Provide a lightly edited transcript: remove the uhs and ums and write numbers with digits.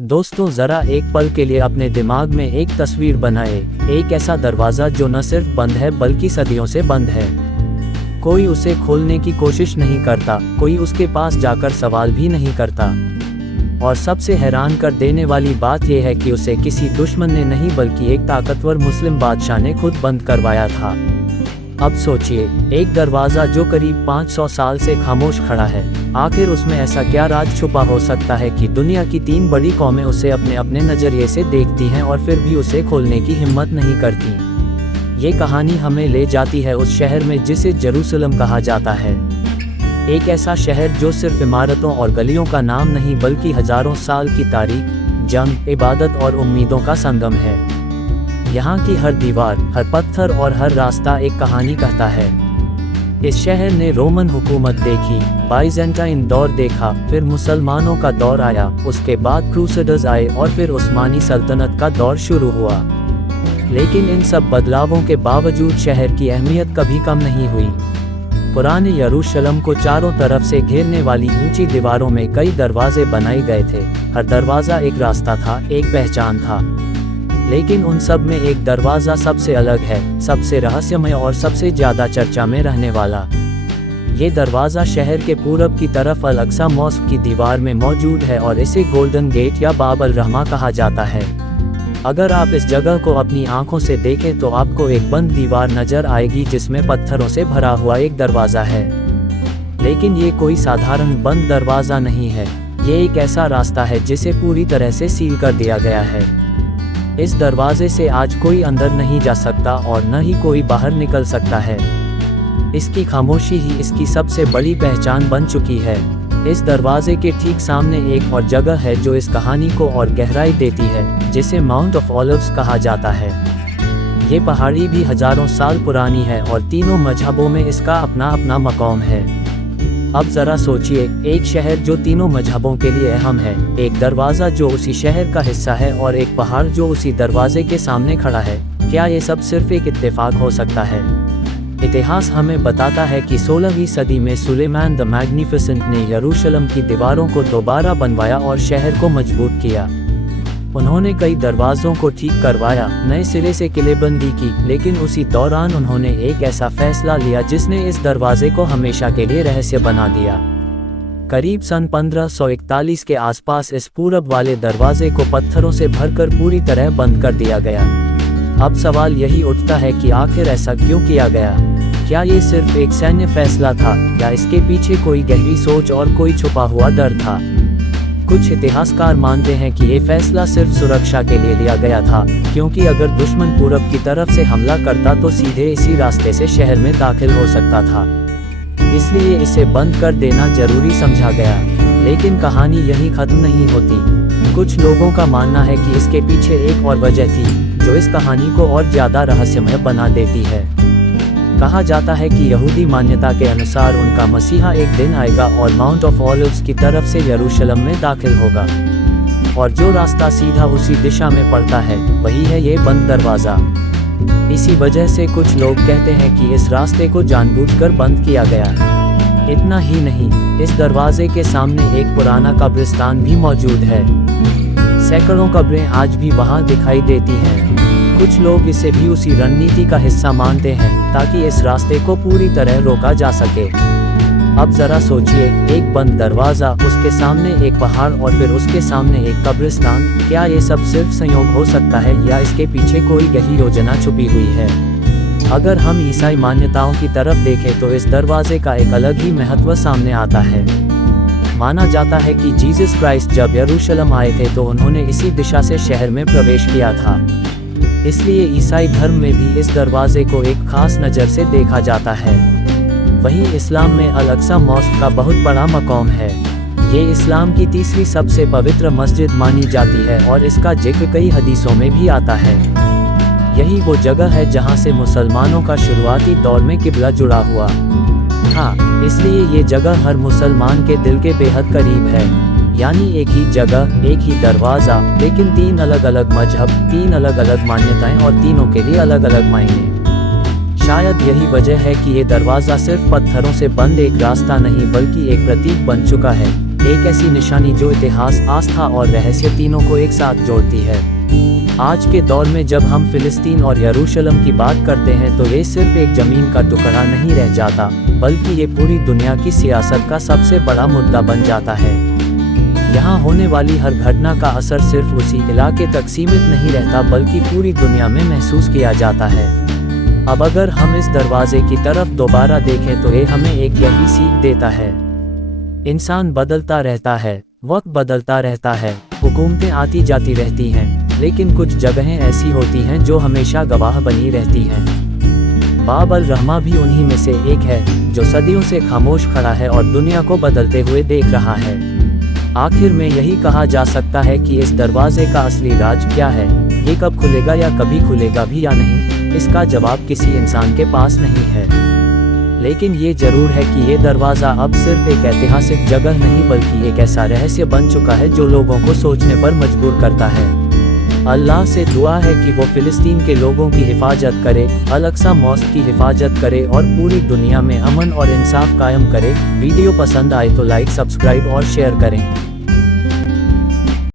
दोस्तों, जरा एक पल के लिए अपने दिमाग में एक तस्वीर बनाए। एक ऐसा दरवाज़ा जो न सिर्फ बंद है बल्कि सदियों से बंद है। कोई उसे खोलने की कोशिश नहीं करता, कोई उसके पास जाकर सवाल भी नहीं करता। और सबसे हैरान कर देने वाली बात यह है कि उसे किसी दुश्मन ने नहीं बल्कि एक ताकतवर मुस्लिम बादशाह ने खुद बंद करवाया था। अब सोचिए, एक दरवाज़ा जो करीब 500 साल से खामोश खड़ा है, आखिर उसमें ऐसा क्या राज छुपा हो सकता है कि दुनिया की 3 बड़ी कौमें उसे अपने अपने नज़रिए से देखती हैं और फिर भी उसे खोलने की हिम्मत नहीं करती। ये कहानी हमें ले जाती है उस शहर में जिसे जेरूसलम कहा जाता है। एक ऐसा शहर जो सिर्फ इमारतों और गलियों का नाम नहीं बल्कि हजारों साल की तारीख, जंग, इबादत और उम्मीदों का संगम है। यहाँ की हर दीवार, हर पत्थर और हर रास्ता एक कहानी कहता है। इस शहर ने रोमन हुकूमत देखी, बाइजेंटाइन दौर देखा, फिर मुसलमानों का दौर आया, उसके बाद क्रूसेडर्स आए और फिर उस्मानी सल्तनत का दौर शुरू हुआ। लेकिन इन सब बदलावों के बावजूद शहर की अहमियत कभी कम नहीं हुई। पुराने यरूशलेम को चारों तरफ से घेरने वाली ऊंची दीवारों में कई दरवाजे बनाए गए थे। हर दरवाज़ा एक रास्ता था, एक पहचान था। लेकिन उन सब में एक दरवाज़ा सबसे अलग है, सबसे रहस्यमय और सबसे ज़्यादा चर्चा में रहने वाला। ये दरवाज़ा शहर के पूरब की तरफ अल अक्सा मॉस्क की दीवार में मौजूद है और इसे गोल्डन गेट या बाब अल रहमा कहा जाता है। अगर आप इस जगह को अपनी आंखों से देखें तो आपको एक बंद दीवार नजर आएगी जिसमें पत्थरों से भरा हुआ एक दरवाज़ा है। लेकिन ये कोई साधारण बंद दरवाज़ा नहीं है, ये एक ऐसा रास्ता है जिसे पूरी तरह से सील कर दिया गया है। इस दरवाजे से आज कोई अंदर नहीं जा सकता और न ही कोई बाहर निकल सकता है। इसकी खामोशी ही इसकी सबसे बड़ी पहचान बन चुकी है। इस दरवाजे के ठीक सामने एक और जगह है जो इस कहानी को और गहराई देती है, जिसे माउंट ऑफ ऑलिव्स कहा जाता है। ये पहाड़ी भी हजारों साल पुरानी है और तीनों मजहबों में इसका अपना अपना मकाम है। अब जरा सोचिए, एक शहर जो तीनों मजहबों के लिए अहम है, एक दरवाज़ा जो उसी शहर का हिस्सा है और एक पहाड़ जो उसी दरवाजे के सामने खड़ा है। क्या ये सब सिर्फ एक इत्तेफाक हो सकता है? इतिहास हमें बताता है कि 16वीं सदी में सुलेमान द मैग्निफिसेंट ने यरूशलेम की दीवारों को दोबारा बनवाया और शहर को मजबूत किया। उन्होंने कई दरवाज़ों को ठीक करवाया, नए सिरे से किलेबंदी की, लेकिन उसी दौरान उन्होंने एक ऐसा फैसला लिया जिसने इस दरवाजे को हमेशा के लिए रहस्य बना दिया। करीब सन 1541 के आसपास इस पूरब वाले दरवाजे को पत्थरों से भरकर पूरी तरह बंद कर दिया गया। अब सवाल यही उठता है कि आखिर ऐसा क्यों किया गया? क्या ये सिर्फ एक सैन्य फैसला था या इसके पीछे कोई गहरी सोच और कोई छुपा हुआ डर था? कुछ इतिहासकार मानते हैं कि ये फैसला सिर्फ सुरक्षा के लिए लिया गया था, क्योंकि अगर दुश्मन पूरब की तरफ से हमला करता तो सीधे इसी रास्ते से शहर में दाखिल हो सकता था। इसलिए इसे बंद कर देना जरूरी समझा गया। लेकिन कहानी यहीं खत्म नहीं होती। कुछ लोगों का मानना है कि इसके पीछे एक और वजह थी जो इस कहानी को और ज्यादा रहस्यमय बना देती है। कहा जाता है कि यहूदी मान्यता के अनुसार उनका मसीहा एक दिन आएगा और माउंट ऑफ ऑलिव्स की तरफ से यरूशलेम में दाखिल होगा, और जो रास्ता सीधा उसी दिशा में पड़ता है वही है ये बंद दरवाज़ा। इसी वजह से कुछ लोग कहते हैं कि इस रास्ते को जानबूझकर बंद किया गया। इतना ही नहीं, इस दरवाजे के सामने एक पुराना कब्रिस्तान भी मौजूद है। सैकड़ों कब्रें आज भी वहां दिखाई देती हैं। कुछ लोग इसे भी उसी रणनीति का हिस्सा मानते हैं ताकि इस रास्ते को पूरी तरह रोका जा सके। अब जरा सोचिए, एक बंद दरवाज़ा, उसके सामने एक पहाड़ और फिर उसके सामने एक कब्रिस्तान। क्या ये सब सिर्फ संयोग हो सकता है या इसके पीछे कोई गहरी योजना छुपी हुई है? अगर हम ईसाई मान्यताओं की तरफ देखें तो इस दरवाजे का एक अलग ही महत्व सामने आता है। माना जाता है कि जीसस क्राइस्ट जब यरूशलेम आए थे तो उन्होंने इसी दिशा से शहर में प्रवेश किया था। इसलिए ईसाई धर्म में भी इस दरवाजे को एक खास नज़र से देखा जाता है। वहीं इस्लाम में अल अक्सा मॉस्क का बहुत बड़ा मकाम है। ये इस्लाम की तीसरी सबसे पवित्र मस्जिद मानी जाती है और इसका जिक्र कई हदीसों में भी आता है। यही वो जगह है जहां से मुसलमानों का शुरुआती दौर में किबला जुड़ा हुआ था। इसलिए ये जगह हर मुसलमान के दिल के बेहद करीब है। यानी एक ही जगह, एक ही दरवाज़ा, लेकिन 3 अलग अलग मजहब, 3 अलग अलग मान्यताएं और तीनों के लिए अलग अलग मायने। शायद यही वजह है कि ये दरवाज़ा सिर्फ पत्थरों से बंद एक रास्ता नहीं बल्कि एक प्रतीक बन चुका है, एक ऐसी निशानी जो इतिहास, आस्था और रहस्य तीनों को एक साथ जोड़ती है। आज के दौर में जब हम फिलिस्तीन और यरूशलेम की बात करते हैं तो ये सिर्फ एक जमीन का टुकड़ा नहीं रह जाता, बल्कि ये पूरी दुनिया की सियासत का सबसे बड़ा मुद्दा बन जाता है। यहाँ होने वाली हर घटना का असर सिर्फ उसी इलाके तक सीमित नहीं रहता, बल्कि पूरी दुनिया में महसूस किया जाता है। अब अगर हम इस दरवाजे की तरफ दोबारा देखें तो ये हमें एक गहरी सीख देता है। इंसान बदलता रहता है, वक्त बदलता रहता है, हुकूमतें आती जाती रहती हैं, लेकिन कुछ जगहें ऐसी होती हैं जो हमेशा गवाह बनी रहती हैं। बाब अल रहमा भी उन्हीं में से एक है, जो सदियों से खामोश खड़ा है और दुनिया को बदलते हुए देख रहा है। आखिर में यही कहा जा सकता है कि इस दरवाजे का असली राज क्या है, ये कब खुलेगा या कभी खुलेगा भी या नहीं, इसका जवाब किसी इंसान के पास नहीं है। लेकिन ये जरूर है कि ये दरवाज़ा अब सिर्फ एक ऐतिहासिक जगह नहीं, बल्कि एक ऐसा रहस्य बन चुका है जो लोगों को सोचने पर मजबूर करता है। अल्लाह से दुआ है कि वो फिलिस्तीन के लोगों की हिफाजत करे, अल-अक्सा मॉस्क की हिफाजत करे और पूरी दुनिया में अमन और इंसाफ कायम करे। वीडियो पसंद आए तो लाइक, सब्सक्राइब और शेयर करें।